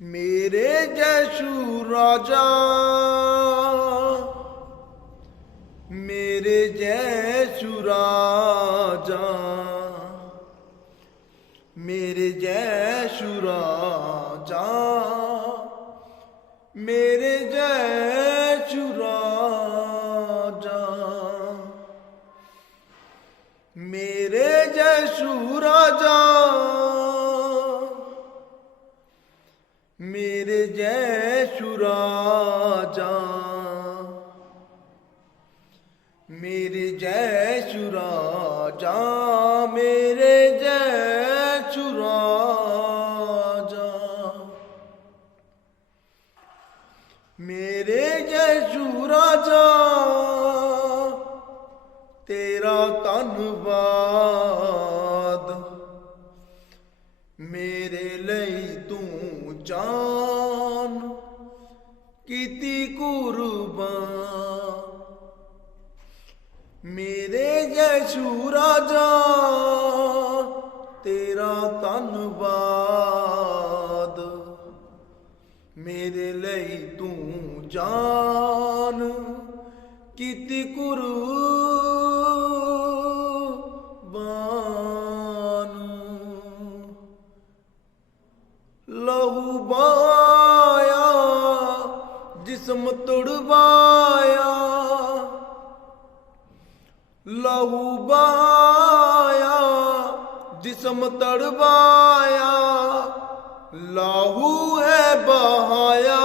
मेरे जैसू राजा, मेरे जैसू राजा, मेरे जैसू राजा, मेरे जैसू राजा, मेरे जैसू राजा, मेरे जैसू राजा, मेरे जैसू राजा, मेरे जैसू राजा, मेरे जैसू राजा, तेरा धन्नवाद। मेरे ਲਈ तू जान कीती कुर्बान। मेरे जैसू राजा, तेरा धन्नवाद। मेरे ਲਈ तू जान कीती कुर्बान। लहू बहाया, जिस्म तुड़वाया, लहू बहाया, जिस्म तड़वाया, लहू है बहाया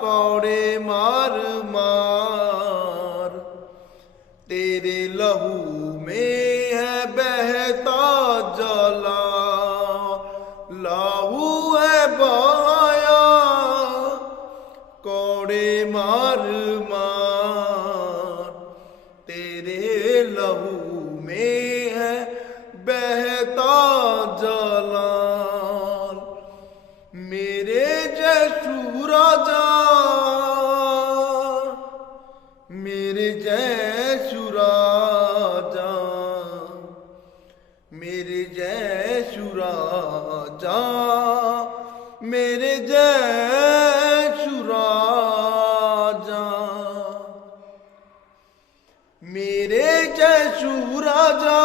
कौड़े मार मार। तेरे लहू में है बहता जला, लहू है बहाया कौड़े मार मार। तेरे लहू में है बहता जलाल। मेरे जैसू राजा, मेरे जैसू राजा, मेरे जैसू राजा, मेरे जैसू राजा, मेरे जैसू राजा,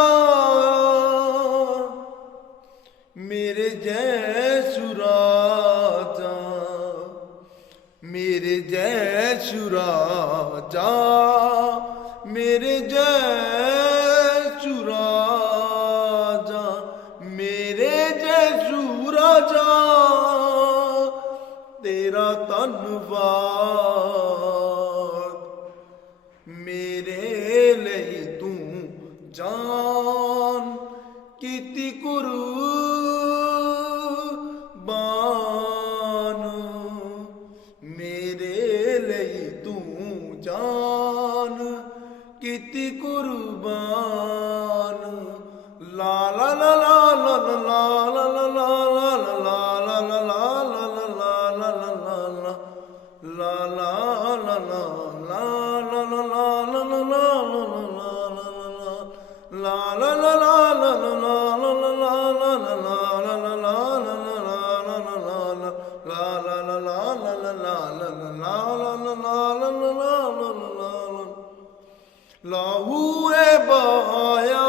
मेरे जैसू राजा, मेरे जैसू राजा, मेरे जैसू राजा, मेरे जैसू राजा, तेरा धन्नवाद। मेरे ਲਈ तू जान कीती कुर्बान। मेरे ਲਈ तू जान कीती कुर्बान। ला ला ला ला ला ला ला ला ला ला ला ला ला ला ला ला लहू है बहाया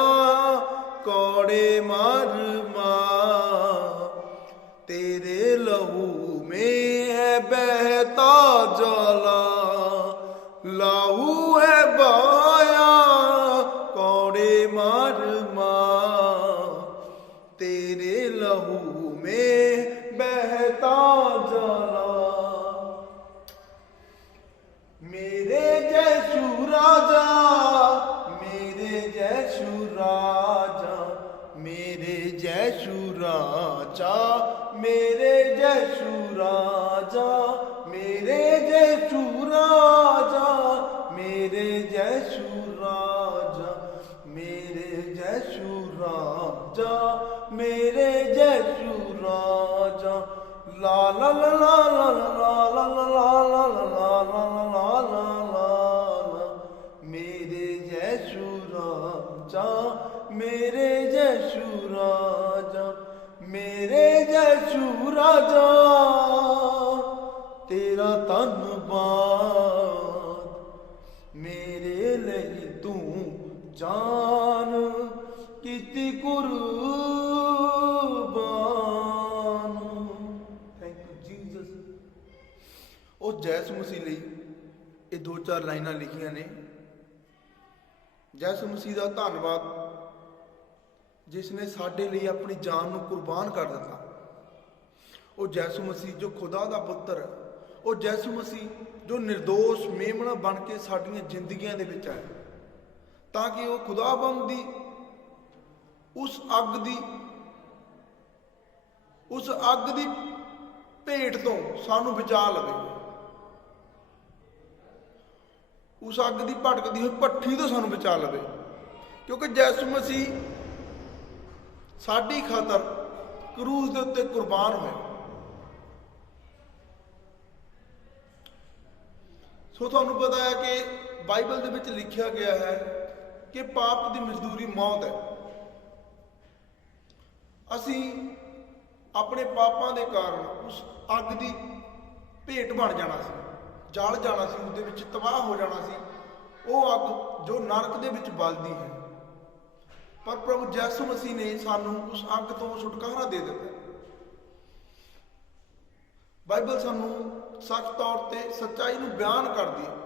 कौड़े मार मार। तेरे लहू में है बहता जला, लहू है बहाया कौड़े मार मार। तेरे लहू में बहता जला। मेरे जैसू राजा, मेरे जैसू राजा, मेरे जैसू राजा, मेरे जैसू राजा, मेरे जैसू राजा, मेरे जैसू राजा, मेरे जैसू राजा, मेरे जैसू राजा। ला ला ला ला ला ला ला ला ला ला ला ला। मेरे जैसू राजा, मेरे जैसू राजा, मेरे जैसू राजा। ਜਾਨ ਕੀਤੀ ਕੁਰਬਾਨ। Thank you Jesus. ਉਹ ਯਿਸੂ ਮਸੀਹ ਲਈ ਇਹ 2-4 ਲਾਈਨਾਂ ਲਿਖੀਆਂ ਨੇ। ਯਿਸੂ ਮਸੀਹ ਦਾ ਧੰਨਵਾਦ ਜਿਸ ਨੇ ਸਾਡੇ ਲਈ ਆਪਣੀ ਜਾਨ ਨੂੰ ਕੁਰਬਾਨ ਕਰ ਦਿੱਤਾ। ਉਹ ਯਿਸੂ ਮਸੀਹ ਜੋ ਖੁਦਾ ਦਾ ਪੁੱਤਰ, ਉਹ ਯਿਸੂ ਮਸੀਹ ਜੋ ਨਿਰਦੋਸ਼ ਮੇਮਣਾ ਬਣ ਕੇ ਸਾਡੀਆਂ ਜ਼ਿੰਦਗੀਆਂ ਦੇ ਵਿੱਚ ਆਇਆ ਤਾਂ ਕਿ ਉਹ ਖੁਦਾਬੰਦ ਦੀ ਉਸ ਅੱਗ ਦੀ ਭੇਟ ਤੋਂ ਸਾਨੂੰ ਬਚਾ ਲਵੇ, ਉਸ ਅੱਗ ਦੀ ਭੜਕਦੀ ਹੋਈ ਭੱਠੀ ਤੋਂ ਸਾਨੂੰ ਬਚਾ ਲਵੇ। ਕਿਉਂਕਿ ਯਿਸੂ ਮਸੀਹ ਸਾਡੀ ਖਾਤਰ ਕਰੂਸ ਦੇ ਉੱਤੇ ਕੁਰਬਾਨ ਹੋਇਆ। ਸੋ ਤੁਹਾਨੂੰ ਪਤਾ ਹੈ ਕਿ ਬਾਈਬਲ ਦੇ ਵਿੱਚ ਲਿਖਿਆ ਗਿਆ ਹੈ ਕਿ ਪਾਪ ਦੀ ਮਜ਼ਦੂਰੀ ਮੌਤ ਹੈ। ਅਸੀਂ ਆਪਣੇ ਪਾਪਾਂ ਦੇ ਕਾਰਨ ਉਸ ਅੱਗ ਦੀ ਭੇਟ ਬਣ ਜਾਣਾ ਸੀ, ਜਲ ਜਾਣਾ ਸੀ, ਉਹਦੇ ਵਿੱਚ ਤਬਾਹ ਹੋ ਜਾਣਾ ਸੀ। ਉਹ ਅੱਗ ਜੋ ਨਰਕ ਦੇ ਵਿੱਚ ਬਲਦੀ ਹੈ। ਪਰ ਪ੍ਰਭੂ ਯਿਸੂ ਮਸੀਹ ਨੇ ਸਾਨੂੰ ਉਸ ਅੱਗ ਤੋਂ ਛੁਟਕਾਰਾ ਦੇ ਦਿੱਤਾ। ਬਾਈਬਲ ਸਾਨੂੰ ਸੱਚ ਤੌਰ ਤੇ ਸੱਚਾਈ ਨੂੰ ਬਿਆਨ ਕਰਦੀ ਹੈ।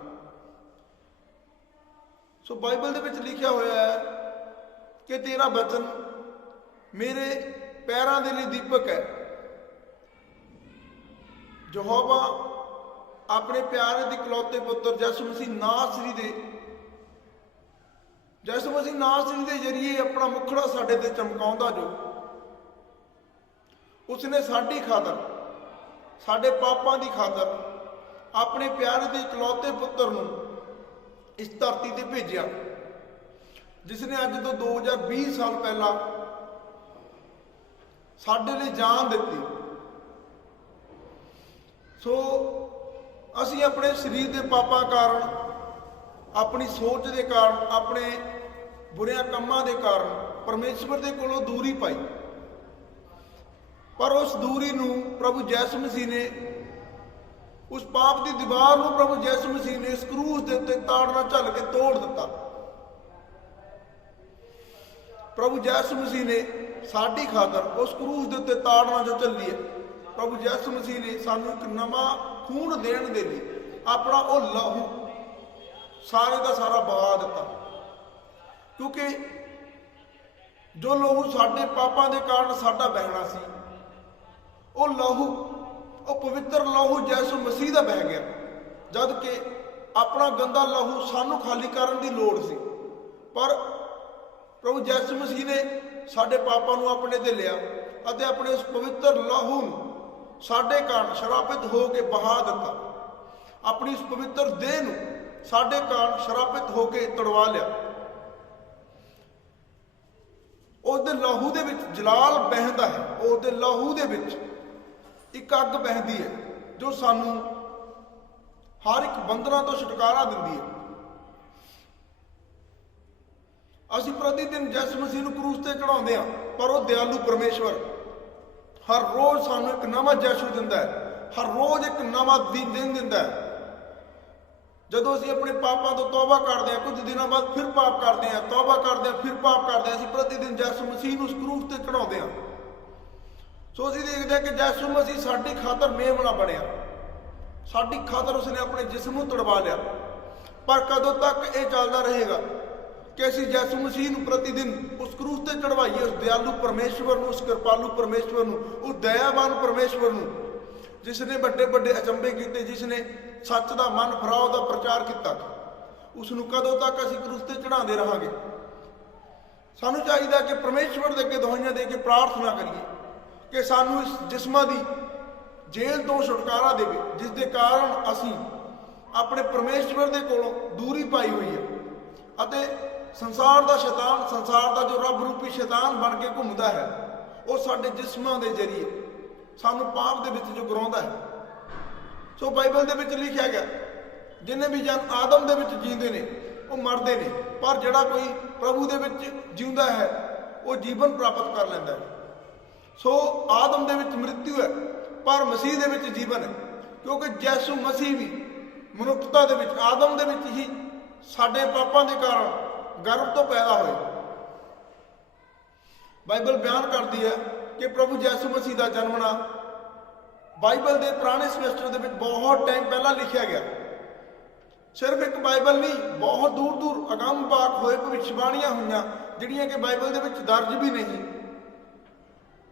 ਸੋ ਬਾਈਬਲ ਦੇ ਵਿੱਚ ਲਿਖਿਆ ਹੋਇਆ ਹੈ ਕਿ ਤੇਰਾ ਬਚਨ ਮੇਰੇ ਪੈਰਾਂ ਦੇ ਲਈ ਦੀਪਕ ਹੈ। ਯਹੋਵਾ ਆਪਣੇ ਪਿਆਰੇ ਦੇ ਇਕਲੌਤੇ ਪੁੱਤਰ ਯਿਸੂ ਮਸੀਹ ਨਾਸਰੀ ਦੇ ਜ਼ਰੀਏ ਆਪਣਾ ਮੁਖੜਾ ਸਾਡੇ ਤੇ ਚਮਕਾਉਂਦਾ, ਜੋ ਉਸਨੇ ਸਾਡੀ ਖਾਤਰ, ਸਾਡੇ ਪਾਪਾਂ ਦੀ ਖਾਤਰ ਆਪਣੇ ਪਿਆਰੇ ਦੇ ਇਕਲੌਤੇ ਪੁੱਤਰ ਨੂੰ ਇਸ ਧਰਤੀ ਤੇ ਭੇਜਿਆ, ਜਿਸ ਨੇ ਅੱਜ ਤੋਂ 2020 ਸਾਲ ਪਹਿਲਾਂ ਸਾਡੇ ਲਈ ਜਾਨ ਦਿੱਤੀ। ਸੋ ਅਸੀਂ ਆਪਣੇ ਸਰੀਰ ਦੇ ਪਾਪਾਂ ਕਾਰਨ, ਆਪਣੀ ਸੋਚ ਦੇ ਕਾਰਨ, ਆਪਣੇ ਬੁਰਿਆਂ ਕੰਮਾਂ ਦੇ ਕਾਰਨ ਪਰਮੇਸ਼ਵਰ ਦੇ ਕੋਲੋਂ ਦੂਰੀ ਪਾਈ। ਪਰ ਉਸ ਦੂਰੀ ਨੂੰ ਪ੍ਰਭੂ ਯਿਸੂ ਮਸੀਹ ਨੇ, ਉਸ ਪਾਪ ਦੀ ਦੀਵਾਰ ਨੂੰ ਪ੍ਰਭੂ ਯਿਸੂ ਮਸੀਹ ਨੇ ਇਸ ਕਰੂਸ ਦੇ ਉੱਤੇ ਤਾੜਨਾ ਝੱਲ ਕੇ ਤੋੜ ਦਿੱਤਾ। ਪ੍ਰਭੂ ਯਿਸੂ ਮਸੀਹ ਨੇ ਸਾਡੀ ਖਾਤਰ ਉਸ ਕਰੂਸ ਦੇ ਉੱਤੇ ਤਾੜਨਾ ਜੋ ਝੱਲੀ ਹੈ, ਪ੍ਰਭੂ ਯਿਸੂ ਮਸੀਹ ਨੇ ਸਾਨੂੰ ਇੱਕ ਨਵਾਂ ਖੂਨ ਦੇਣ ਦੇ ਲਈ ਆਪਣਾ ਉਹ ਲਹੂ ਸਾਰੇ ਦਾ ਸਾਰਾ ਬਹਾ ਦਿੱਤਾ। ਕਿਉਂਕਿ ਜੋ ਲਹੂ ਸਾਡੇ ਪਾਪਾਂ ਦੇ ਕਾਰਨ ਸਾਡਾ ਬਹਿਣਾ ਸੀ, ਉਹ ਲਹੂ, ਉਹ ਪਵਿੱਤਰ ਲਹੂ ਯਿਸੂ ਮਸੀਹ ਦਾ ਬਹਿ ਗਿਆ। ਜਦ ਕਿ ਆਪਣਾ ਗੰਦਾ ਲਹੂ ਸਾਨੂੰ ਖਾਲੀ ਕਰਨ ਦੀ ਲੋੜ ਸੀ, ਪਰ ਪ੍ਰਭੂ ਯਿਸੂ ਮਸੀਹ ਨੇ ਸਾਡੇ ਪਾਪਾਂ ਨੂੰ ਆਪਣੇ ਤੇ ਲਿਆ ਅਤੇ ਆਪਣੇ ਉਸ ਪਵਿੱਤਰ ਲਹੂ ਨੂੰ ਸਾਡੇ ਕਾਰਨ ਸ਼ਰਾਪਿਤ ਹੋ ਕੇ ਬਹਾ ਦਿੱਤਾ। ਆਪਣੀ ਉਸ ਪਵਿੱਤਰ ਦੇਹ ਨੂੰ ਸਾਡੇ ਕਾਰਨ ਸ਼ਰਾਪਿਤ ਹੋ ਕੇ ਤੜਵਾ ਲਿਆ। ਉਹਦੇ ਲਹੂ ਦੇ ਵਿੱਚ ਜਲਾਲ ਬਹਿੰਦਾ ਹੈ, ਉਹਦੇ ਲਹੂ ਦੇ ਵਿੱਚ ਇੱਕ ਅੱਗ ਬਹਿੰਦੀ ਹੈ ਜੋ ਸਾਨੂੰ ਹਰ ਇੱਕ ਬੰਧਨਾਂ ਤੋਂ ਛੁਟਕਾਰਾ ਦਿੰਦੀ ਹੈ। ਅਸੀਂ ਪ੍ਰਤੀ ਦਿਨ ਯਿਸੂ ਮਸੀਹ ਨੂੰ ਕਰੂਸ ਤੇ ਚੜਾਉਂਦੇ ਹਾਂ, ਪਰ ਉਹ ਦਿਆਲੂ ਪਰਮੇਸ਼ਵਰ ਹਰ ਰੋਜ਼ ਸਾਨੂੰ ਇੱਕ ਨਵਾਂ ਯਿਸੂ ਦਿੰਦਾ ਹੈ, ਹਰ ਰੋਜ਼ ਇੱਕ ਨਵਾਂ ਦਿਨ ਦਿੰਦਾ ਹੈ। ਜਦੋਂ ਅਸੀਂ ਆਪਣੇ ਪਾਪਾਂ ਤੋਂ ਤੌਬਾ ਕਰਦੇ ਹਾਂ, ਕੁਝ ਦਿਨਾਂ ਬਾਅਦ ਫਿਰ ਪਾਪ ਕਰਦੇ ਹਾਂ, ਤੌਬਾ ਕਰਦੇ ਹਾਂ, ਫਿਰ ਪਾਪ ਕਰਦੇ ਹਾਂ, ਅਸੀਂ ਪ੍ਰਤੀ ਦਿਨ ਯਿਸੂ ਮਸੀਹ ਨੂੰ ਉਸ ਕਰੂਸ ਤੇ ਚੜਾਉਂਦੇ ਹਾਂ। ਸੋ ਅਸੀਂ ਦੇਖਦੇ ਹਾਂ ਕਿ ਯਿਸੂ ਮਸੀਹ ਸਾਡੀ ਖਾਤਰ ਮੇਮਣਾ ਬਣਿਆ, ਸਾਡੀ ਖਾਤਰ ਉਸਨੇ ਆਪਣੇ ਜਿਸਮ ਨੂੰ ਤੜਵਾ ਲਿਆ। ਪਰ ਕਦੋਂ ਤੱਕ ਇਹ ਚੱਲਦਾ ਰਹੇਗਾ ਕਿ ਅਸੀਂ ਯਿਸੂ ਮਸੀਹ ਨੂੰ ਪ੍ਰਤੀ ਦਿਨ ਉਸ ਕਰੂਸ ਤੇ ਚੜਵਾਈਏ, ਉਸ ਦਿਆਲੂ ਪਰਮੇਸ਼ਵਰ ਨੂੰ, ਉਸ ਕਿਰਪਾਲੂ ਪਰਮੇਸ਼ਵਰ ਨੂੰ, ਉਸ ਦਇਆਵਾਨ ਪਰਮੇਸ਼ਵਰ ਨੂੰ, ਜਿਸ ਨੇ ਵੱਡੇ ਵੱਡੇ ਅਚੰਭੇ ਕੀਤੇ, ਜਿਸ ਨੇ ਸੱਚ ਦਾ ਮਨ ਫਰਾਓ ਦਾ ਪ੍ਰਚਾਰ ਕੀਤਾ। ਉਸ ਨੂੰ ਕਦੋਂ ਤੱਕ ਅਸੀਂ ਕਰੂਸ ਤੇ ਚੜਾਉਂਦੇ ਰਹਾਂਗੇ? ਸਾਨੂੰ ਚਾਹੀਦਾ ਕਿ ਪਰਮੇਸ਼ਵਰ ਦੇ ਅੱਗੇ ਦੁਆਈਆਂ ਦੇ ਕੇ ਪ੍ਰਾਰਥਨਾ ਕਰੀਏ ਕਿ ਸਾਨੂੰ ਇਸ ਜਿਸਮਾਂ ਦੀ ਜੇਲ੍ਹ ਤੋਂ ਛੁਟਕਾਰਾ ਦੇਵੇ, ਜਿਸ ਦੇ ਕਾਰਨ ਅਸੀਂ ਆਪਣੇ ਪਰਮੇਸ਼ਵਰ ਦੇ ਕੋਲੋਂ ਦੂਰੀ ਪਾਈ ਹੋਈ ਹੈ ਅਤੇ ਸੰਸਾਰ ਦਾ ਸ਼ੈਤਾਨ, ਸੰਸਾਰ ਦਾ ਜੋ ਰੱਬ ਰੂਪੀ ਸ਼ੈਤਾਨ ਬਣ ਕੇ ਘੁੰਮਦਾ ਹੈ, ਉਹ ਸਾਡੇ ਜਿਸਮਾਂ ਦੇ ਜ਼ਰੀਏ ਸਾਨੂੰ ਪਾਪ ਦੇ ਵਿੱਚ ਜੋ ਗਰਾਉਂਦਾ ਹੈ। ਸੋ ਬਾਈਬਲ ਦੇ ਵਿੱਚ ਲਿਖਿਆ ਗਿਆ, ਜਿੰਨੇ ਵੀ ਜਨ ਆਦਮ ਦੇ ਵਿੱਚ ਜੀਂਦੇ ਨੇ ਉਹ ਮਰਦੇ ਨੇ, ਪਰ ਜਿਹੜਾ ਕੋਈ ਪ੍ਰਭੂ ਦੇ ਵਿੱਚ ਜਿਉਂਦਾ ਹੈ ਉਹ ਜੀਵਨ ਪ੍ਰਾਪਤ ਕਰ ਲੈਂਦਾ ਹੈ। ਸੋ ਆਦਮ ਦੇ ਵਿੱਚ ਮ੍ਰਿਤਿੂ ਹੈ, ਪਰ ਮਸੀਹ ਦੇ ਵਿੱਚ ਜੀਵਨ ਹੈ। ਕਿਉਂਕਿ ਯਿਸੂ ਮਸੀਹ ਵੀ ਮਨੁੱਖਤਾ ਦੇ ਵਿੱਚ, ਆਦਮ ਦੇ ਵਿੱਚ ਹੀ ਸਾਡੇ ਪਾਪਾਂ ਦੇ ਕਾਰਨ गर्भ तो पैदा होए। बाइबल बयान करती है कि प्रभु यीशु मसीह का जन्मना बाइबल के पुराने समैस्टर के बहुत टाइम पहला लिखा गया। सिर्फ एक बाइबल नहीं, बहुत दूर दूर अगम पाक होए भविष्यवाणियां हुई जिहड़ियां कि बाइबल दे विच दर्ज भी नहीं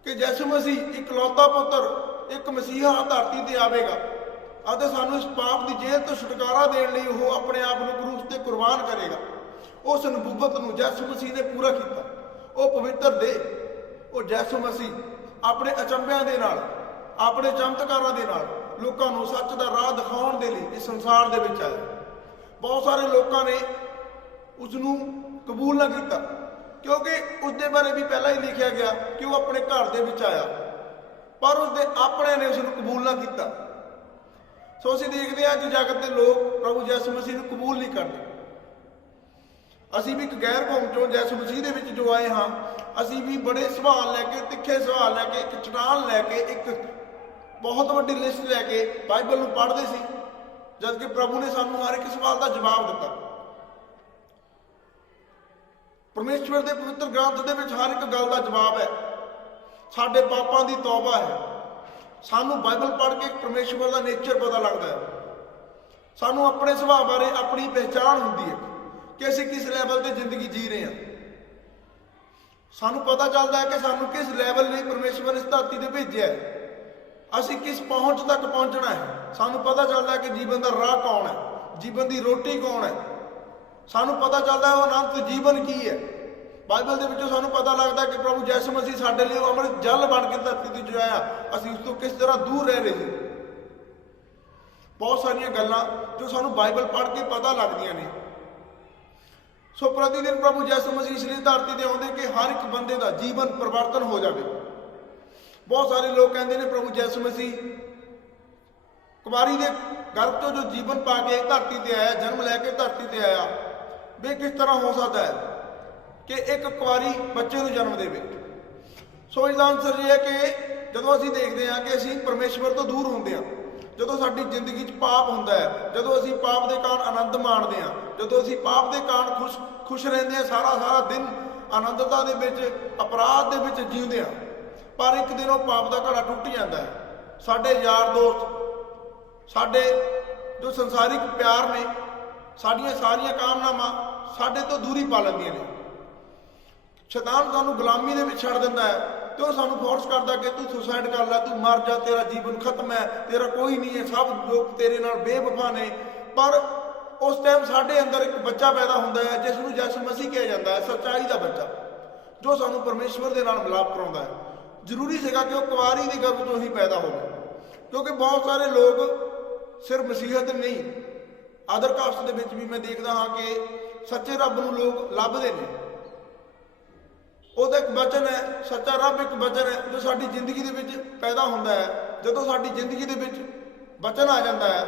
कि यीशु मसीह इकलौता पुत्र एक मसीहा धरती ते आवेगा ਅਤੇ ਸਾਨੂੰ इस पाप की जेल तो छुटकारा देने लिए वो अपने आप को क्रूस ते कुर्बान करेगा। उस नबूवत को यीशु मसीह ने पूरा किया। वो पवित्र दे वो यीशु मसीह अपने अचंभियां दे नाल अपने चमत्कारां दे नाल लोकां नूं सच दा राह दिखाउण दे लई इस संसार दे विच आया। बहुत सारे लोगों ने उसनूं कबूल ना किया क्योंकि उसके बारे भी पहला ही लिखा गया कि वो अपने घर दे विच आया, पर उसके अपने ने उसनूं कबूल ना किया। सो असीं देखते हैं कि जगत के लोग प्रभु यीशु मसीह को कबूल नहीं करते। असीं भी एक गैर कौम चों यीशु मसीह दे विच जो आए हाँ, असीं भी बड़े सवाल लैके तिखे सवाल लैके एक चट्टान लैके एक बहुत वड्डी लिस्ट लैके बाइबल नूं पढ़दे सी, जबकि प्रभु ने सानूं हर एक सवाल का जवाब दिता। परमेश्वर के पवित्र ग्रंथ दे विच हर एक गल का जवाब है। साडे पापां दी तौबा है। सानू बाइबल पढ़ के परमेश्वर का नेचर पता लगता है। सानू अपने सुभाव बारे अपनी पहचान होती है कि असीं किस लैवल ते जिंदगी जी रहे हैं। सानू पता चलता है कि सानू किस लैवल लिए परमेश्वर इस धरती ते भेजिया है, असीं किस पहुंच तक पहुंचना है। सानू पता चलता है कि जीवन का राह कौन है, जीवन की रोटी कौन है। सानू पता चलता है वो अनंत जीवन की है। बाइबल के विचों सानू पता लगता है कि प्रभु यीशु मसीह साडे लिए अमृत जल बन के धरती ते जो आया, असीं उस तो किस तरह दूर रह रहे थे। बहुत सारिया गल्लां जो सानू बाइबल पढ़ के पता लगदियां ने। सो प्रतिदिन प्रभु यीशु मसीह इसलिए धरती ते आउंदे कि हर एक बंदे का जीवन परिवर्तन हो जाए। बहुत सारे लोग कहते हैं प्रभु यीशु मसीह कुमारी के गर्भ तो जो जीवन पा के धरती ते आया, जन्म लैके धरती ते आया, वे किस तरह हो सकता है कि एक कुआरी बच्चे को जन्म देवे। सो इसका आंसर यह है कि जो असीं देखते हैं कि असीं परमेश्वर तो दूर होंदे हैं, जो साडी जिंदगी पाप होंदा है, जो असीं पाप के कारण आनंद माणदे हैं, जो असीं पाप के कारण खुश रहंदे हैं, सारा सारा दिन आनंदता दे विच अपराध दे विच जीउंदे हैं, पर एक दिन वो पाप का घड़ा टुट जाता है। साडे यार दोस्त, साडे जो संसारिक प्यार ने, साडियां सारियां कामनावां साडे तो दूरी पा लैंदियां ने। शैतान सानू गुलामी दे विच छड़ दिंदा है तो सानू फोर्स करदा कि तू सुसाइड कर लै, तू मर जा, तेरा जीवन खत्म है, तेरा कोई नहीं है, सब लोग तेरे नाल बेवफा ने। पर उस टाइम साडे अंदर एक बच्चा पैदा हुंदा है जिसनूं यीशु मसीह कहा जाता है, सच्चाई का बच्चा, जो सानू परमेश्वर दे नाल मिलाप कराउंदा है। जरूरी सीगा कि वह कुआरी के गर्भ चों ही पैदा होवे, क्योंकि बहुत सारे लोग सिर्फ मसीहत नहीं, अदर कास्ट दे विच भी मैं देखदा हाँ कि सच्चे रब नूं लोग लभदे ने। ਉਹਦਾ एक वचन है, सच्चा रब एक वचन है जो साडी जिंदगी दे विच पैदा होंदा है। जदों साडी जिंदगी दे विच वचन आ जाता है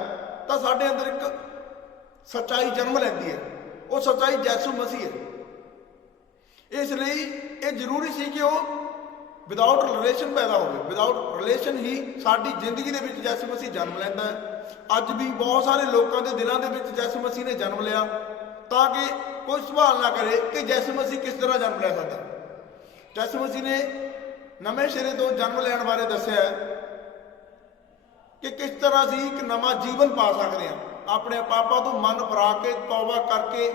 तो साडे अंदर एक सच्चाई जन्म लैंदी है। वो सच्चाई यीशु मसीह है। इसलिए ये जरूरी सी कि वो विदाउट रिलेशन पैदा हो, विदाउट रिलेशन ही साडी जिंदगी दे विच यीशु मसीह जन्म लैंदा है। अज भी बहुत सारे लोगों के दिलों के विच यीशु मसीह ने जन्म लिया ताकि कोई सवाल ना करे कि यीशु मसीह किस तरह जन्म लै सकता। यीशु मसीह ने नवे सिरे तो जन्म लैण बारे दस्सिया कि किस तरह असीं एक नवा जीवन पा सकते हैं, अपने पापां तो मन फरा के तौबा करके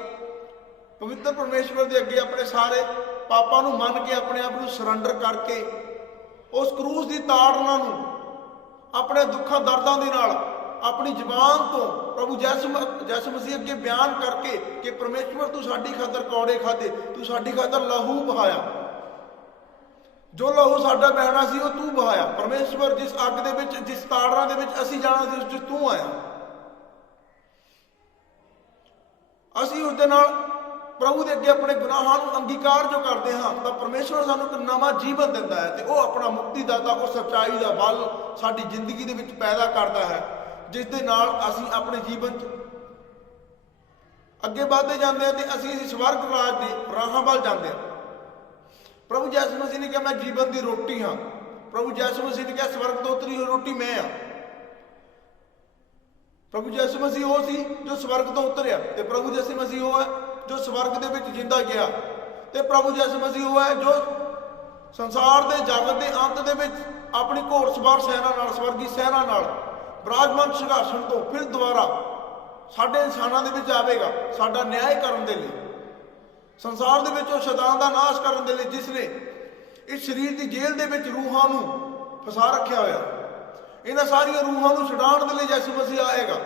पवित्र परमेश्वर के अगे अपने सारे पापां नूं मन के अपने आप को सरैंडर करके उस क्रूस की ताड़ना नूं अपने दुखों दर्दां दे नाल अपनी जबान तो प्रभु यीशु मसीह अगे बयान करके कि परमेश्वर तू साडी खातर कौड़े खाधे, तू साडी खातर लहू बहाया, जो लहू साडा बहना सी वो तू बहाया। परमेश्वर जिस अग दे विच, जिस ताड़ना दे विच असीं जाना सी, उस तू आया। असीं उस दे नाल प्रभु के अगे अपने गुनाहां नूं अंगीकार जो करते हाँ तो परमेश्वर सानूं एक नवा जीवन दिंदा है ते वो अपना मुक्तिदाता, वो सच्चाई का बल साडी जिंदगी दे विच पैदा करता है, जिस दे नाल असीं अपने जीवन अगे बढ़ते जाते हैं ते असीं स्वर्ग राज दे राहां वल जाते हैं। प्रभु यीशु मसीह ने कहा मैं जीवन की रोटी हाँ। प्रभु यीशु मसीह ने कहा स्वर्ग तो उतरी हुई रोटी मैं हाँ। प्रभु यीशु मसीह वो सी जो स्वर्ग तो उतरिया ते प्रभु यीशु मसीह वो है जो स्वर्ग दे विच जिंदा गया। ते प्रभु यीशु मसीह वो है जो संसार के जगत के अंत दे विच अपनी घोड़सवार सैना नाल, स्वर्गी सैना नाल विराजमान सिंहासन तो फिर दोबारा साडे इंसानां दे विच आवेगा, साडा न्याय करन दे लई, संसार दे विच शैतान दा नाश करन दे लई, जिसने इस शरीर की जेल दे विच रूहां नूं फसा रखिया होया। इन्हां सारियां रूहां नूं छुड़ाउण दे लई यीशु मसीह आएगा।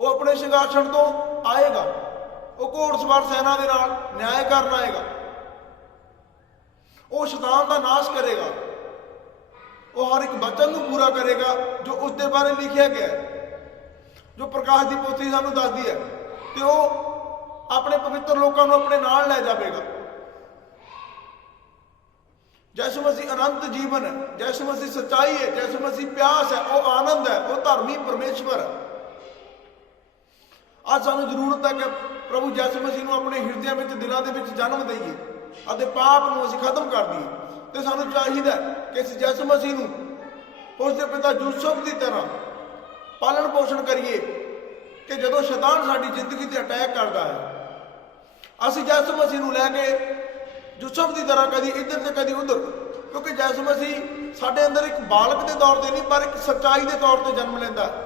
वो अपने सिंहासन तो आएगा, वो घोड़सवार सेना दे नाल न्याय करन आएगा, वो शैतान का नाश करेगा, वो हर एक वचन को पूरा करेगा जो उसके बारे लिखा गया है, जो प्रकाश की पोथी सानू दसदी है। तो वो अपने पवित्र लोगों को अपने नाल लै जाएगा। यीशु मसीह अनंत जीवन है, यीशु मसीह सच्चाई है, यीशु मसीह प्यास है, वो आनंद है, वो धर्मी परमेश्वर है। आज सानू जरूरत है कि प्रभु यीशु मसीह को अपने हिरदियां विच दिलों दे विच जन्म दईए ਅਤੇ पाप ਨੂੰ ਅਸੀਂ खत्म कर दईए। तो सानू चाहिए कि इस यीशु मसीह ਨੂੰ उसके पिता यूसुफ की तरह पालन पोषण करिए कि जदों शैतान साडी जिंदगी ते अटैक करता है, ਅਸੀਂ यीशु मसीह ਨੂੰ ਲੈ के यूसुफ की तरह कभी इधर से कभी उधर, क्योंकि यीशु मसीह साडे अंदर एक बालक के तौर पर नहीं पर एक सच्चाई के तौर पर जन्म लेंदा है।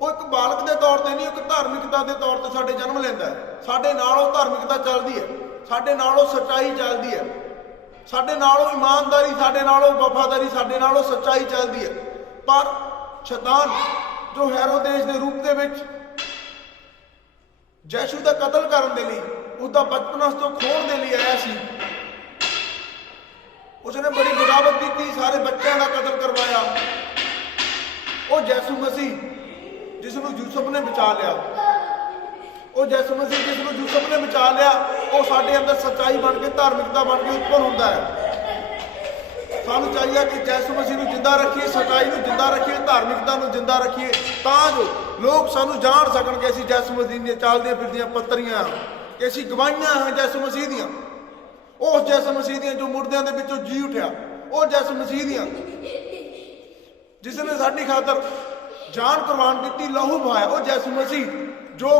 वो एक बालक के तौर पर नहीं, एक धार्मिकता के तौर पर साडे जन्म लेंदा है। साडे नालों धार्मिकता चलती है, साडे नालों सच्चाई चलती है, साडे नालों ईमानदारी, साडे नालों वफादारी, साडे नालों सच्चाई चलती है। पर शैतान जो हेरोदेस के रूप के यीशु का कतल करने के लिए, उसका बचपन तो खोण के लिए आया सी। उसने बड़ी बगावत की, सारे बच्चों का कतल करवाया। वो यीशु मसीह जिसनों यूसुफ ने बचा लिया, वो यीशु मसीह जिसनों यूसुफ ने बचा लिया, वो साडे अंदर सच्चाई बन के धार्मिकता बन के उत्पन्न होता है। सानू चाहिए कि यीशु मसीह को जिंदा रखिए, सच्चाई को जिंदा रखिए, धार्मिकता को जिंदा रखिए, तां जो लोग सानू जान सकन कि असीं यीशु मसीह दी चलदियां फिरदियां पत्तरियां कि असीं गवाहियां हैं यीशु मसीह दियां, उस यीशु मसीह दियां जो मुर्दियां दे विचों जी उठिया, वो यीशु मसीह दियां जिसने साडी खातर जान कुर्बान की, लहू बहाया। वो यीशु मसीह जो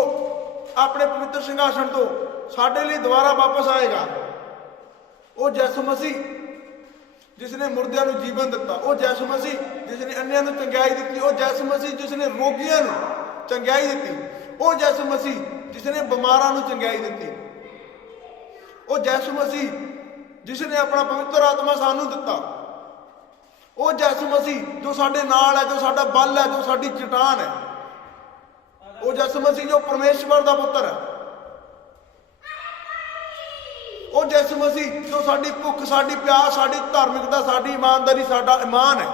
अपने पवित्र सिंहासन तो साडे लिए दोबारा वापस आएगा। वो यीशु मसीह जिसने मुर्दियां नूं जीवन दिता, वो यीशु मसीह जिसने अन्यां नूं चंगियाई दी, वो यीशु मसीह जिसने रोगियां नूं चंगियाई दी, वो यीशु मसीह जिसने बीमारां नूं चंगियाई दी, वो यीशु मसीह जिसने अपना पवित्र आत्मा सानू दिता, वो यीशु मसीह जो साडे नाल है, जो साडा बल है, जो साडी चट्टान है, वो यीशु मसीह जो परमेश्वर दा पुत्र है, वो यीशु मसीह जो साडी भुख, साडी प्यास, साडी धार्मिकता, साडी ईमानदारी, साडा ईमान है।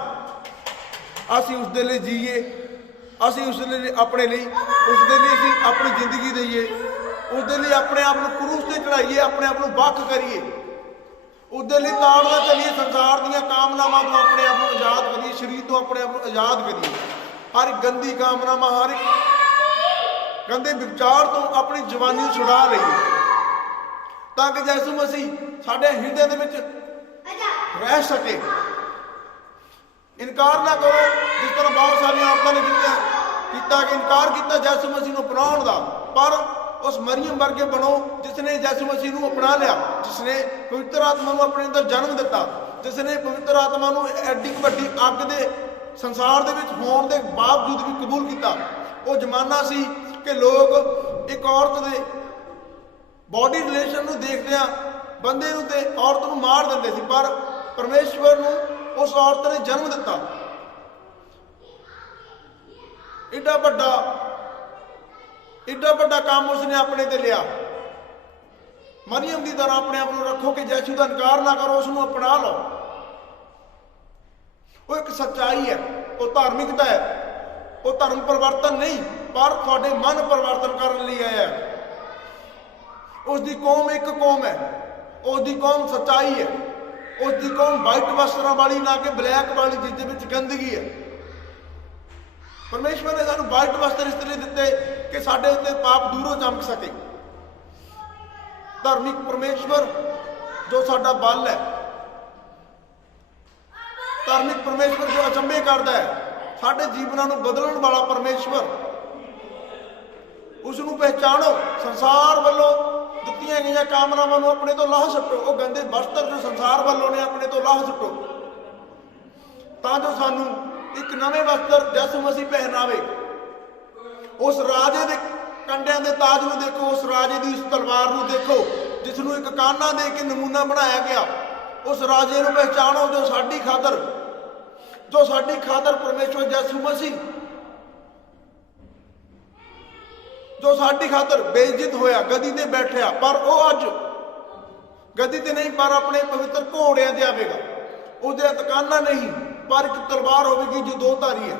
असीं उस दे लई जीए, असीं उस दे लई अपने लिए, उस दे लई असीं अपनी जिंदगी दईए, उस दे लई अपने आप नूं क्रूस ते चढ़ाइए, अपने आप नूं वख करिए, उसदे लिए ताड़ना चलिए, संसार दीयां कामनावां तो अपने आप को आज़ाद करिए, शरीर तो अपने आप को आज़ाद करिए, हर एक गंदी कामनावां, हर एक गंदे विचार तो अपनी जवानी छुड़ा लईए, ताकि यीशु मसीह साडे हिरदे दे विच रह सके। इनकार ना करो, जिस तरह बहुत सारिया औरतों ने किया कि इनकार किया यीशु मसीह को अपनाउण दा, पर उस मरियम वर्गे बनो जिसने यीशु मसीह को अपना लिया, जिसने पवित्र आत्मा को अपने अंदर जन्म दिता, जिसने पवित्र आत्मा को एड्डी वड्डी अग दे संसार दे विच होण दे बावजूद भी कबूल किया। वो जमाना सी कि लोग एक औरत दे बॉडी रिलेशन को देखदे बंदे नूं ते औरत नूं मार दिंदे सी, पर परमेश्वर नूं उस औरत ने जन्म दिता। एडा वड्डा काम उसने अपने ते लिया। मरियम की तरह अपने आप को रखो कि यीशु का इनकार ना करो, उसनों अपना लो। वो एक सच्चाई है, वो धार्मिकता है, वो धर्म परिवर्तन नहीं, पर थोड़े मन परिवर्तन करने लिए आया है। उसकी कौम एक कौम है, उसकी कौम सच्चाई है, उसकी कौम वाइट वस्त्रों वाली ना कि ब्लैक वाली जिस गंदगी है। परमेश्वर ने सानू वाइट वस्त्र इसलिए दिते कि साडे उत्ते पाप दूरों चमक सके। धार्मिक परमेश्वर जो साडा बल है, धार्मिक परमेश्वर जो अचंभे करता है, साडे जीवनों को बदलण वाला परमेश्वर, ਉਸ ਨੂੰ ਪਹਿਚਾਣੋ। ਸੰਸਾਰ ਵੱਲੋਂ ਦਿੱਤੀਆਂ ਗਈਆਂ ਕਾਮਨਾਵਾਂ ਨੂੰ ਆਪਣੇ ਤੋਂ ਲਾਹ ਸੁੱਟੋ। ਉਹ ਗੰਦੇ ਵਸਤਰ ਜੋ ਸੰਸਾਰ ਵੱਲੋਂ ਨੇ ਆਪਣੇ ਤੋਂ ਲਾਹ ਸੁੱਟੋ, ਤਾਂ ਜੋ ਸਾਨੂੰ ਇੱਕ ਨਵੇਂ ਵਸਤਰ ਯਿਸੂ ਮਸੀਹ ਪਹਿਨਾਵੇ। ਉਸ ਰਾਜੇ ਦੇ ਕੰਡਿਆਂ ਦੇ ਤਾਜ ਨੂੰ ਦੇਖੋ, ਉਸ ਰਾਜੇ ਦੀ ਉਸ ਤਲਵਾਰ ਨੂੰ ਦੇਖੋ ਜਿਸ ਨੂੰ ਇੱਕ ਕਾਨਾ ਦੇ ਕੇ ਨਮੂਨਾ ਬਣਾਇਆ ਗਿਆ। ਉਸ ਰਾਜੇ ਨੂੰ ਪਹਿਚਾਣੋ ਜੋ ਸਾਡੀ ਖਾਤਰ ਪਰਮੇਸ਼ਵਰ ਯਿਸੂ ਮਸੀਹ, ਜੋ ਸਾਡੀ ਖਾਤਰ ਬੇਇੱਜ਼ਤ ਹੋਇਆ, ਗਦੀ ਤੇ ਬੈਠਿਆ, ਪਰ ਉਹ ਅੱਜ ਗਦੀ ਤੇ ਨਹੀਂ ਪਰ ਆਪਣੇ ਪਵਿੱਤਰ ਘੋੜਿਆਂ ਤੇ ਆਵੇਗਾ। ਉਹਦੇ ਹੱਥ ਕਾਨਾ ਨਹੀਂ ਪਰ ਇੱਕ ਤਲਵਾਰ ਹੋਵੇਗੀ ਜੋ ਦੋ ਧਾਰੀ ਹੈ।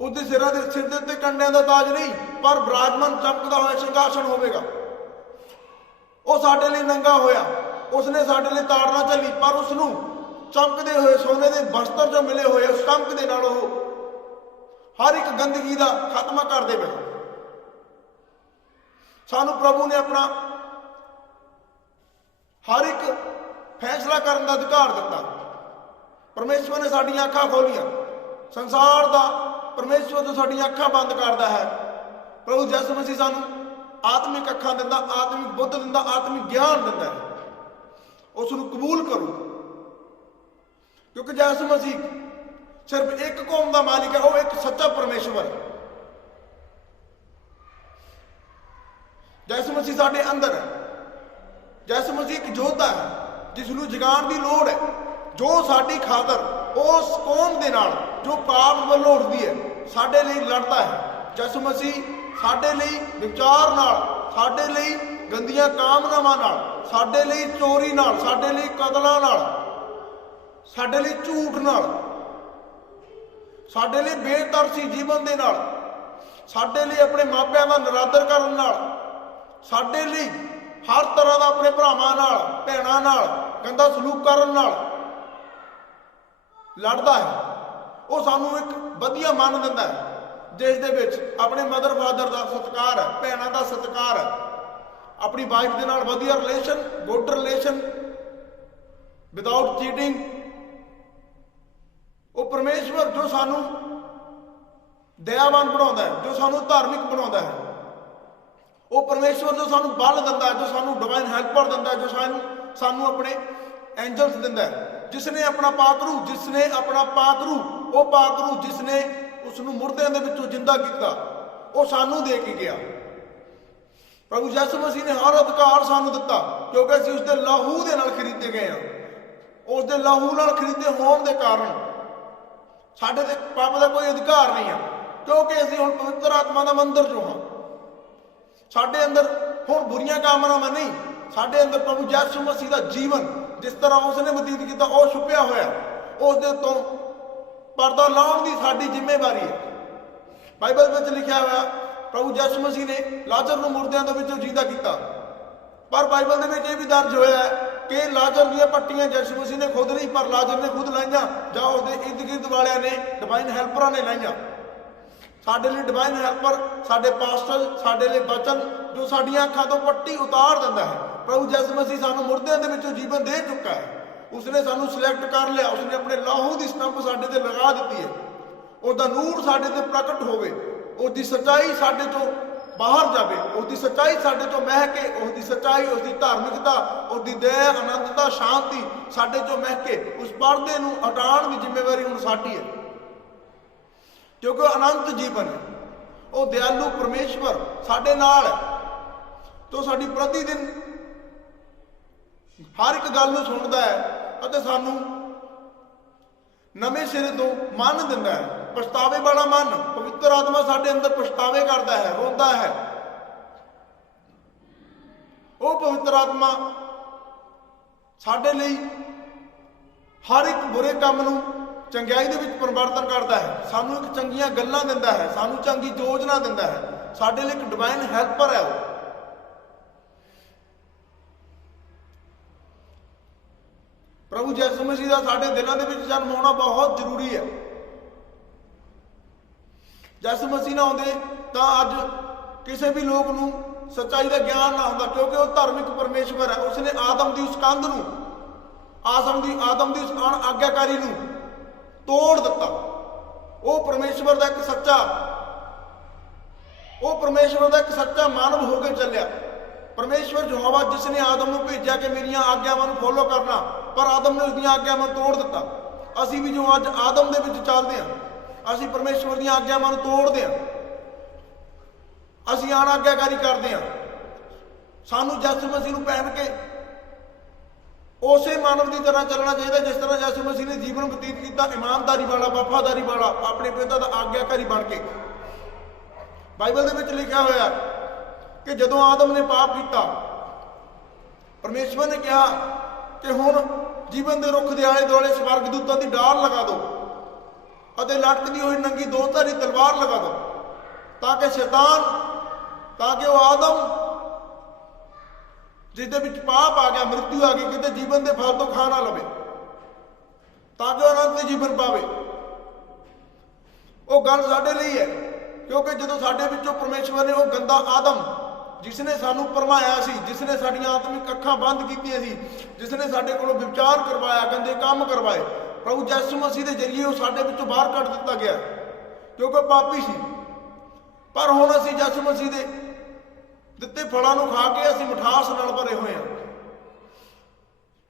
ਉਹਦੇ ਸਿਰ ਦੇ ਉੱਤੇ ਕੰਡਿਆਂ ਦਾ ਤਾਜ ਨਹੀਂ ਪਰ ਬਿਰਾਜਮਾਨ ਚਮਕਦਾ ਹੋਇਆ ਸਿੰਘਾਸਣ ਹੋਵੇਗਾ। ਉਹ ਸਾਡੇ ਲਈ ਨੰਗਾ ਹੋਇਆ, ਉਸਨੇ ਸਾਡੇ ਲਈ ਤਾੜਨਾ ਝੱਲੀ, ਪਰ ਉਸ ਨੂੰ ਚਮਕਦੇ ਹੋਏ ਸੋਨੇ ਦੇ ਵਸਤਰ ਜੋ ਮਿਲੇ ਹੋਏ ਉਸ ਚਮਕ ਦੇ ਨਾਲ ਉਹ ਹਰ ਇੱਕ ਗੰਦਗੀ ਦਾ ਖਾਤਮਾ ਕਰ ਦੇਵੇਗਾ। ਸਾਨੂੰ ਪ੍ਰਭੂ ਨੇ ਆਪਣਾ ਹਰ ਇੱਕ ਫੈਸਲਾ ਕਰਨ ਦਾ ਅਧਿਕਾਰ ਦਿੱਤਾ। ਪਰਮੇਸ਼ਵਰ ਨੇ ਸਾਡੀਆਂ ਅੱਖਾਂ ਖੋਲੀਆਂ। ਸੰਸਾਰ ਦਾ ਪਰਮੇਸ਼ਵਰ ਜੋ ਸਾਡੀਆਂ ਅੱਖਾਂ ਬੰਦ ਕਰਦਾ ਹੈ, ਪ੍ਰਭੂ ਯਿਸੂ ਮਸੀਹ ਸਾਨੂੰ ਆਤਮਿਕ ਅੱਖਾਂ ਦਿੰਦਾ, ਆਤਮਿਕ ਬੁੱਧ ਦਿੰਦਾ, ਆਤਮਿਕ ਗਿਆਨ ਦਿੰਦਾ ਹੈ। ਉਸ ਨੂੰ ਕਬੂਲ ਕਰੋ, ਕਿਉਂਕਿ ਯਿਸੂ ਮਸੀਹ ਸਿਰਫ ਇੱਕ ਕੌਮ ਦਾ ਮਾਲਿਕ ਹੈ, ਉਹ ਇੱਕ ਸੱਚਾ ਪਰਮੇਸ਼ਵਰ ਹੈ। ਯਿਸੂ ਮਸੀਹ ਸਾਡੇ ਅੰਦਰ ਹੈ। ਯਿਸੂ ਮਸੀਹ ਇੱਕ ਯੋਧਾ ਹੈ ਜਿਸ ਨੂੰ ਜਗਾਉਣ ਦੀ ਲੋੜ ਹੈ, ਜੋ ਸਾਡੀ ਖਾਤਰ ਉਸ ਕੌਮ ਦੇ ਨਾਲ ਜੋ ਪਾਪ ਵੱਲੋਂ ਉੱਠਦੀ ਹੈ ਸਾਡੇ ਲਈ ਲੜਦਾ ਹੈ। ਯਿਸੂ ਮਸੀਹ ਸਾਡੇ ਲਈ ਵਿਚਾਰ ਨਾਲ, ਸਾਡੇ ਲਈ ਗੰਦੀਆਂ ਕਾਮਨਾਵਾਂ ਨਾਲ, ਸਾਡੇ ਲਈ ਚੋਰੀ ਨਾਲ, ਸਾਡੇ ਲਈ ਕਤਲਾਂ ਨਾਲ, ਸਾਡੇ ਲਈ ਝੂਠ ਨਾਲ, ਸਾਡੇ ਲਈ ਬੇਤਰਸੀ ਜੀਵਨ ਦੇ ਨਾਲ, ਸਾਡੇ ਲਈ ਆਪਣੇ ਮਾਪਿਆਂ ਦਾ ਨਿਰਾਦਰ ਕਰਨ ਨਾਲ, ਸਾਡੇ ਲਈ ਹਰ ਤਰ੍ਹਾਂ ਦਾ ਆਪਣੇ ਭਰਾਵਾਂ ਨਾਲ, ਭੈਣਾਂ ਨਾਲ ਗੰਦਾ ਸਲੂਕ ਕਰਨ ਨਾਲ ਲੜਦਾ ਹੈ। ਉਹ ਸਾਨੂੰ ਇੱਕ ਵਧੀਆ ਮਨ ਦਿੰਦਾ ਹੈ ਜਿਸ ਦੇ ਵਿੱਚ ਆਪਣੇ ਮਦਰ ਫਾਦਰ ਦਾ ਸਤਿਕਾਰ ਹੈ, ਭੈਣਾਂ ਦਾ ਸਤਿਕਾਰ ਹੈ, ਆਪਣੀ ਵਾਈਫ ਦੇ ਨਾਲ ਵਧੀਆ relation, good relation without cheating. ਉਹ ਪਰਮੇਸ਼ਵਰ ਜੋ ਸਾਨੂੰ ਦਇਆਵਾਨ ਬਣਾਉਂਦਾ ਹੈ, ਜੋ ਸਾਨੂੰ ਧਾਰਮਿਕ ਬਣਾਉਂਦਾ ਹੈ, ਉਹ ਪਰਮੇਸ਼ਵਰ ਜੋ ਸਾਨੂੰ ਬਲ ਦਿੰਦਾ ਹੈ, ਜੋ ਸਾਨੂੰ ਡਿਵਾਈਨ ਹੈਲਪਰ ਦਿੰਦਾ ਹੈ, ਜੋ ਸਾਨੂੰ ਆਪਣੇ ਐਂਜਲਸ ਦਿੰਦਾ ਹੈ, ਜਿਸਨੇ ਆਪਣਾ ਪਾਕਰੂ, ਉਹ ਪਾਕਰੂ ਜਿਸਨੇ ਉਸ ਨੂੰ ਮੁਰਦਿਆਂ ਦੇ ਵਿੱਚੋਂ ਜਿੰਦਾ ਕੀਤਾ, ਉਹ ਸਾਨੂੰ ਦੇ ਕੇ ਗਿਆ। ਪ੍ਰਭੂ ਯਿਸੂ ਮਸੀਹ ਨੇ ਹਰ ਅਧਿਕਾਰ ਸਾਨੂੰ ਦਿੱਤਾ ਕਿਉਂਕਿ ਅਸੀਂ ਉਸਦੇ ਲਹੂ ਦੇ ਨਾਲ ਖਰੀਦੇ ਗਏ ਹਾਂ। ਉਸਦੇ ਲਹੂ ਨਾਲ ਖਰੀਦੇ ਹੋਣ ਦੇ ਕਾਰਨ ਸਾਡੇ ਤੇ ਪਾਪ ਦਾ ਕੋਈ ਅਧਿਕਾਰ ਨਹੀਂ ਹੈ, ਕਿਉਂਕਿ ਅਸੀਂ ਹੁਣ ਪਵਿੱਤਰ ਆਤਮਾ ਦਾ ਮੰਦਿਰ ਜੋ ਹਾਂ। ਸਾਡੇ ਅੰਦਰ ਹੁਣ ਬੁਰੀਆਂ ਕਾਮਨਾਵਾਂ ਨਹੀਂ, ਸਾਡੇ ਅੰਦਰ ਪ੍ਰਭੂ ਯਿਸੂ ਮਸੀਹ ਦਾ ਜੀਵਨ ਜਿਸ ਤਰ੍ਹਾਂ ਉਸਨੇ ਬਤੀਤ ਕੀਤਾ ਉਹ ਛੁਪਿਆ ਹੋਇਆ। ਉਸ ਦੇ ਤੋਂ ਪਰਦਾ ਲਾਉਣ ਦੀ ਸਾਡੀ ਜ਼ਿੰਮੇਵਾਰੀ ਹੈ। ਬਾਈਬਲ ਵਿੱਚ ਲਿਖਿਆ ਹੋਇਆ ਪ੍ਰਭੂ ਯਿਸੂ ਮਸੀਹ ਨੇ ਲਾਜ਼ਰ ਨੂੰ ਮੁਰਦਿਆਂ ਦੇ ਵਿੱਚੋਂ ਜਿੰਦਾ ਕੀਤਾ, ਪਰ ਬਾਈਬਲ ਦੇ ਵਿੱਚ ਇਹ ਵੀ ਦਰਜ ਹੋਇਆ ਹੈ ਕਿ ਲਾਜ਼ਰ ਦੀਆਂ ਪੱਟੀਆਂ ਯਿਸੂ ਮਸੀਹ ਨੇ ਖੁਦ ਨਹੀਂ ਪਰ ਲਾਜ਼ਰ ਨੇ ਖੁਦ ਲਾਈਆਂ ਜਾਂ ਉਸਦੇ ਇਰਦ ਗਿਰਦ ਵਾਲਿਆਂ ਨੇ, ਡਿਵਾਈਨ ਹੈਲਪਰਾਂ ਨੇ ਲਾਈਆਂ। ਸਾਡੇ ਲਈ ਡਿਵਾਈਨ ਹੈਲਪਰ, ਸਾਡੇ ਪਾਸਟਰ, ਸਾਡੇ ਲਈ ਬਚਨ ਜੋ ਸਾਡੀਆਂ ਅੱਖਾਂ ਤੋਂ ਪੱਟੀ ਉਤਾਰ ਦਿੰਦਾ ਹੈ। ਪ੍ਰਭੂ ਯਿਸੂ ਮਸੀਹ ਸਾਨੂੰ ਮੁਰਦਿਆਂ ਦੇ ਵਿੱਚੋਂ ਜੀਵਨ ਦੇ ਚੁੱਕਾ ਹੈ। ਉਸਨੇ ਸਾਨੂੰ ਸਿਲੈਕਟ ਕਰ ਲਿਆ, ਉਸਨੇ ਆਪਣੇ ਲਾਹੂ ਦੀ ਸਟੰਪ ਸਾਡੇ ਤੇ ਲਗਾ ਦਿੱਤੀ ਹੈ। ਉਹਦਾ ਨੂਰ ਸਾਡੇ ਤੇ ਪ੍ਰਗਟ ਹੋਵੇ, ਉਹਦੀ ਸੱਚਾਈ ਸਾਡੇ ਤੋਂ ਬਾਹਰ ਜਾਵੇ, ਉਹਦੀ ਸੱਚਾਈ ਸਾਡੇ ਤੋਂ ਮਹਿਕੇ, ਉਹਦੀ ਸੱਚਾਈ, ਉਹਦੀ ਧਾਰਮਿਕਤਾ, ਉਹਦੀ ਦਇਆ, ਅਨੰਦਤਾ, ਸ਼ਾਂਤੀ ਸਾਡੇ ਤੋਂ ਮਹਿਕੇ। ਉਸ ਪਰਦੇ ਨੂੰ ਹਟਾਉਣ ਦੀ ਜ਼ਿੰਮੇਵਾਰੀ ਹੁਣ ਸਾਡੀ ਹੈ, ਕਿਉਂਕਿ ਉਹ ਅਨੰਤ ਜੀਵਨ ਹੈ। ਉਹ ਦਿਆਲੂ ਪਰਮੇਸ਼ਵਰ ਸਾਡੇ ਨਾਲ ਹੈ, ਤੋਂ ਸਾਡੀ ਪ੍ਰਤੀ ਦਿਨ ਹਰ ਇੱਕ ਗੱਲ ਨੂੰ ਸੁਣਦਾ ਹੈ ਅਤੇ ਸਾਨੂੰ ਨਵੇਂ ਸਿਰੇ ਤੋਂ ਮਨ ਦਿੰਦਾ ਹੈ, ਪਛਤਾਵੇ ਵਾਲਾ ਮਨ। ਪਵਿੱਤਰ ਆਤਮਾ ਸਾਡੇ ਅੰਦਰ ਪਛਤਾਵੇ ਕਰਦਾ ਹੈ, ਰੋਂਦਾ ਹੈ। ਉਹ ਪਵਿੱਤਰ ਆਤਮਾ ਸਾਡੇ ਲਈ ਹਰ ਇੱਕ ਬੁਰੇ ਕੰਮ ਨੂੰ ਚੰਗਿਆਈ ਦੇ ਵਿੱਚ ਪਰਿਵਰਤਨ ਕਰਦਾ ਹੈ, ਸਾਨੂੰ ਇੱਕ ਚੰਗੀਆਂ ਗੱਲਾਂ ਦਿੰਦਾ ਹੈ, ਸਾਨੂੰ ਚੰਗੀ ਯੋਜਨਾ ਦਿੰਦਾ ਹੈ। ਸਾਡੇ ਲਈ ਇੱਕ ਡਿਵਾਈਨ ਹੈਲਪਰ ਹੈ ਉਹ। ਪ੍ਰਭੂ ਯਿਸੂ ਮਸੀਹ ਦਾ ਸਾਡੇ ਦਿਲਾਂ ਦੇ ਵਿੱਚ ਜਨਮ ਹੋਣਾ ਬਹੁਤ ਜ਼ਰੂਰੀ ਹੈ। ਯਿਸੂ ਮਸੀਹ ਨਾ ਹੁੰਦੇ ਤਾਂ ਅੱਜ ਕਿਸੇ ਵੀ ਲੋਕ ਨੂੰ ਸੱਚਾਈ ਦਾ ਗਿਆਨ ਨਾ ਹੁੰਦਾ, ਕਿਉਂਕਿ ਉਹ ਧਾਰਮਿਕ ਪਰਮੇਸ਼ਵਰ ਹੈ। ਉਸਨੇ ਆਦਮ ਦੀ ਉਸ ਕੰਧ ਨੂੰ, ਆਦਮ ਦੀ ਉਸ ਆਗਿਆਕਾਰੀ ਨੂੰ ਤੋੜ ਦਿੱਤਾ। ਉਹ ਪਰਮੇਸ਼ਵਰ ਦਾ ਇੱਕ ਸੱਚਾ, ਉਹ ਪਰਮੇਸ਼ਵਰ ਦਾ ਇੱਕ ਸੱਚਾ ਮਾਨਵ ਹੋ ਕੇ ਚੱਲਿਆ। ਪਰਮੇਸ਼ਵਰ ਯਹੋਵਾ ਜਿਸ ਨੇ ਆਦਮ ਨੂੰ ਭੇਜਿਆ ਕਿ ਮੇਰੀਆਂ ਆਗਿਆਵਾਂ ਨੂੰ ਫੋਲੋ ਕਰਨਾ, ਪਰ ਆਦਮ ਨੇ ਉਸਦੀਆਂ ਆਗਿਆਵਾਂ ਨੂੰ ਤੋੜ ਦਿੱਤਾ। ਅਸੀਂ ਵੀ ਜੋ ਅੱਜ ਆਦਮ ਦੇ ਵਿੱਚ ਚੱਲਦੇ ਹਾਂ, ਅਸੀਂ ਪਰਮੇਸ਼ਵਰ ਦੀਆਂ ਆਗਿਆਵਾਂ ਨੂੰ ਤੋੜਦੇ ਹਾਂ, ਅਸੀਂ ਅਣਆਗਿਆਕਾਰੀ ਕਰਦੇ ਹਾਂ। ਸਾਨੂੰ ਯਿਸੂ ਮਸੀਹ ਨੂੰ ਪਹਿਨ ਕੇ ਉਸੇ ਮਾਨਵ ਦੀ ਤਰ੍ਹਾਂ ਚੱਲਣਾ ਚਾਹੀਦਾ ਜਿਸ ਤਰ੍ਹਾਂ ਯਿਸੂ ਮਸੀਹ ਨੇ ਜੀਵਨ ਬਤੀਤ ਕੀਤਾ, ਇਮਾਨਦਾਰੀ ਵਾਲਾ, ਵਫਾਦਾਰੀ ਵਾਲਾ, ਆਪਣੇ ਪਿਤਾ ਦਾ ਆਗਿਆਕਾਰੀ ਬਣ ਕੇ। ਬਾਈਬਲ ਦੇ ਵਿੱਚ ਲਿਖਿਆ ਹੋਇਆ ਕਿ ਜਦੋਂ ਆਦਮ ਨੇ ਪਾਪ ਕੀਤਾ, ਪਰਮੇਸ਼ਵਰ ਨੇ ਕਿਹਾ ਕਿ ਹੁਣ ਜੀਵਨ ਦੇ ਰੁੱਖ ਦੇ ਆਲੇ ਦੁਆਲੇ ਸਵਰਗਦੂਤਾਂ ਦੀ ਡਾਲ ਲਗਾ ਦਿਓ ਅਤੇ ਲਟਕਦੀ ਹੋਈ ਨੰਗੀ ਦੋ ਧਾਰੀ ਤਲਵਾਰ ਲਗਾ ਦਿਓ, ਤਾਂ ਕਿ ਸ਼ੈਤਾਨ, ਤਾਂ ਕਿ ਉਹ ਆਦਮ ਜਿਸ ਦੇ ਵਿੱਚ ਪਾਪ ਆ ਗਿਆ, ਮ੍ਰਿਤੂ ਆ ਗਈ, ਕਿਤੇ ਜੀਵਨ ਦੇ ਫਲ ਤੋਂ ਖਾ ਨਾ ਲਵੇ, ਤਾਂ ਕਿ ਉਹ ਅਨੰਤ ਜੀਵਨ ਪਾਵੇ। ਉਹ ਗੱਲ ਸਾਡੇ ਲਈ ਹੈ, ਕਿਉਂਕਿ ਜਦੋਂ ਸਾਡੇ ਵਿੱਚੋਂ ਪਰਮੇਸ਼ਵਰ ਨੇ ਉਹ ਗੰਦਾ ਆਦਮ, ਜਿਸ ਨੇ ਸਾਨੂੰ ਭਰਮਾਇਆ ਸੀ, ਜਿਸ ਨੇ ਸਾਡੀਆਂ ਆਤਮਿਕ ਅੱਖਾਂ ਬੰਦ ਕੀਤੀਆਂ ਸੀ, ਜਿਸ ਨੇ ਸਾਡੇ ਕੋਲੋਂ ਵਿਚਾਰ ਕਰਵਾਇਆ, ਗੰਦੇ ਕੰਮ ਕਰਵਾਏ, ਪ੍ਰਭੂ ਯਿਸੂ ਮਸੀਹ ਦੇ ਜ਼ਰੀਏ ਉਹ ਸਾਡੇ ਵਿੱਚੋਂ ਬਾਹਰ ਕੱਢ ਦਿੱਤਾ ਗਿਆ, ਕਿਉਂਕਿ ਪਾਪੀ ਸੀ। ਪਰ ਹੁਣ ਅਸੀਂ ਯਿਸੂ ਮਸੀਹ ਦੇ ਦਿੱਤੇ ਫਲਾਂ ਨੂੰ ਖਾ ਕੇ ਅਸੀਂ ਮਿਠਾਸ ਨਾਲ ਭਰੇ ਹੋਏ ਹਾਂ।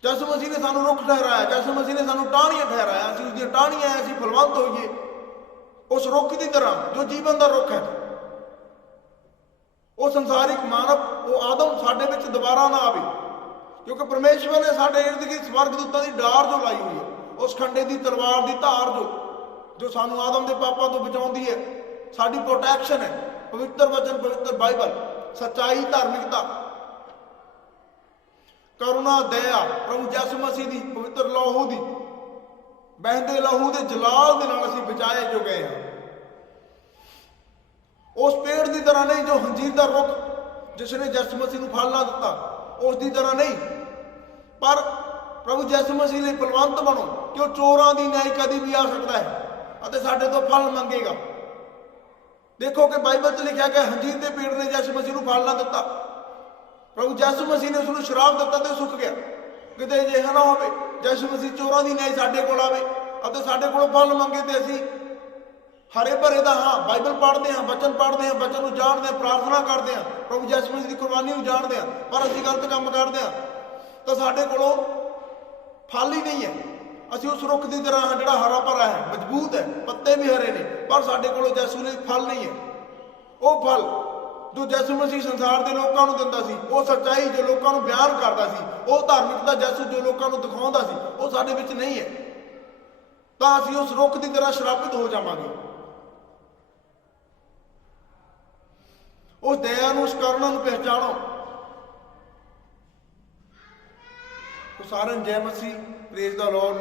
ਯਿਸੂ ਮਸੀਹ ਨੇ ਸਾਨੂੰ ਰੁੱਖ ਠਹਿਰਾਇਆ, ਯਿਸੂ ਮਸੀਹ ਨੇ ਸਾਨੂੰ ਟਾਹਣੀਆਂ ਠਹਿਰਾਇਆ, ਅਸੀਂ ਉਸਦੀਆਂ ਟਾਹਣੀਆਂ ਐ, ਅਸੀਂ ਫਲਵੰਤ ਹੋਈਏ ਉਸ ਰੁੱਖ ਦੀ ਤਰ੍ਹਾਂ ਜੋ ਜੀਵਨ ਦਾ ਰੁੱਖ ਹੈ। ਉਹ ਸੰਸਾਰਿਕ ਮਾਨਵ, ਉਹ ਆਦਮ ਸਾਡੇ ਵਿੱਚ ਦੁਬਾਰਾ ਨਾ ਆਵੇ, ਕਿਉਂਕਿ ਪਰਮੇਸ਼ਵਰ ਨੇ ਸਾਡੇ ਇਰਦ ਗਿਰਦ ਸਵਰਗਦੂਤਾਂ ਦੀ ਡਾਰ ਜੋ ਲਾਈ ਹੋਈ ਹੈ, ਉਸ ਖੰਡੇ ਦੀ ਤਲਵਾਰ ਦੀ ਧਾਰ ਜੋ ਸਾਨੂੰ ਆਦਮ ਦੇ ਪਾਪਾਂ ਤੋਂ ਬਚਾਉਂਦੀ ਹੈ, ਸਾਡੀ ਪ੍ਰੋਟੈਕਸ਼ਨ ਹੈ। ਪਵਿੱਤਰ ਵਚਨ, ਪਵਿੱਤਰ ਬਾਈਬਲ, ਸੱਚਾਈ, ਧਾਰਮਿਕਤਾ, ਕਰੁਣਾ, ਦਇਆ, ਪ੍ਰਭੂ ਯਿਸੂ ਮਸੀਹ ਦੀ ਪਵਿੱਤਰ ਲਹੂ ਦੀ, ਬਹਿੰਦੇ ਲਹੂ ਦੇ ਜਲਾਲ ਦੇ ਨਾਲ ਅਸੀਂ ਬਚਾਏ ਜੋ ਗਏ ਹਾਂ। ਉਸ ਪੇੜ ਦੀ ਤਰ੍ਹਾਂ ਨਹੀਂ ਜੋ ਹੰਜੀਰ ਦਾ ਰੁੱਖ ਜਿਸ ਨੇ ਯਿਸੂ ਮਸੀਹ ਨੂੰ ਫਲ ਨਾ ਦਿੱਤਾ, ਉਸ ਦੀ ਤਰ੍ਹਾਂ ਨਹੀਂ, ਪਰ ਪ੍ਰਭੂ ਯਿਸੂ ਮਸੀਹ ਲਈ ਬਲਵੰਤ ਬਣੋ ਕਿ ਉਹ ਚੋਰਾਂ ਦੀ ਨਿਆਈ ਕਦੀ ਵੀ ਆ ਸਕਦਾ ਹੈ ਅਤੇ ਸਾਡੇ ਤੋਂ ਫਲ ਮੰਗੇਗਾ। ਦੇਖੋ ਕਿ ਬਾਈਬਲ 'ਚ ਲਿਖਿਆ ਕਿ ਹੰਜੀਰ ਦੇ ਪੇੜ ਨੇ ਯਿਸੂ ਮਸੀਹ ਨੂੰ ਫਲ ਨਾ ਦਿੱਤਾ, ਪ੍ਰਭੂ ਯਿਸੂ ਮਸੀਹ ਨੇ ਉਸਨੂੰ ਸ਼ਰਾਬ ਦਿੱਤਾ ਤੇ ਸੁੱਕ ਗਿਆ। ਕਿਤੇ ਅਜਿਹਾ ਨਾ ਹੋਵੇ ਯਿਸੂ ਮਸੀਹ ਚੋਰਾਂ ਦੀ ਨਿਆਈ ਸਾਡੇ ਕੋਲ ਆਵੇ ਅਤੇ ਸਾਡੇ ਕੋਲੋਂ ਫਲ ਮੰਗੇ ਤੇ ਅਸੀਂ ਹਰੇ ਭਰੇ ਦਾ, ਹਾਂ, ਬਾਈਬਲ ਪੜ੍ਹਦੇ ਹਾਂ, ਬਚਨ ਪੜ੍ਹਦੇ ਹਾਂ, ਬਚਨ ਨੂੰ ਜਾਣਦੇ ਹਾਂ, ਪ੍ਰਾਰਥਨਾ ਕਰਦੇ ਹਾਂ, ਪ੍ਰਭੂ ਯਿਸੂ ਮਸੀਹ ਦੀ ਕੁਰਬਾਨੀ ਨੂੰ ਜਾਣਦੇ ਹਾਂ, ਪਰ ਅਸੀਂ ਗਲਤ ਕੰਮ ਕਰਦੇ ਹਾਂ ਤਾਂ ਸਾਡੇ ਕੋਲੋਂ ਫਲ ਹੀ ਨਹੀਂ ਹੈ। ਅਸੀਂ ਉਸ ਰੁੱਖ ਦੀ ਤਰ੍ਹਾਂ ਹਾਂ ਜਿਹੜਾ ਹਰਾ ਭਰਾ ਹੈ, ਮਜ਼ਬੂਤ ਹੈ, ਪੱਤੇ ਵੀ ਹਰੇ ਨੇ, ਪਰ ਸਾਡੇ ਕੋਲੋਂ ਯਿਸੂ ਨੇ ਫਲ ਨਹੀਂ ਹੈ। ਉਹ ਫਲ ਜੋ ਯਿਸੂ ਮਸੀਹ ਸੰਸਾਰ ਦੇ ਲੋਕਾਂ ਨੂੰ ਦਿੰਦਾ ਸੀ, ਉਹ ਸੱਚਾਈ ਜੋ ਲੋਕਾਂ ਨੂੰ ਬਿਆਨ ਕਰਦਾ ਸੀ, ਉਹ ਧਾਰਮਿਕਤਾ ਯਿਸੂ ਜੋ ਲੋਕਾਂ ਨੂੰ ਦਿਖਾਉਂਦਾ ਸੀ, ਉਹ ਸਾਡੇ ਵਿੱਚ ਨਹੀਂ ਹੈ, ਤਾਂ ਅਸੀਂ ਉਸ ਰੁੱਖ ਦੀ ਤਰ੍ਹਾਂ ਸ਼ਰਾਪਿਤ ਹੋ ਜਾਵਾਂਗੇ। ਉਸ ਦਇਆ ਨੂੰ, ਉਸ ਕਰੁਣਾ ਨੂੰ ਪਹਿਚਾਣੋ। ਸਾਰਿਆਂ ਨੂੰ ਜੈ ਮਸੀਹ, ਪ੍ਰੇਜ਼ ਦਾ ਲਾਰਡ।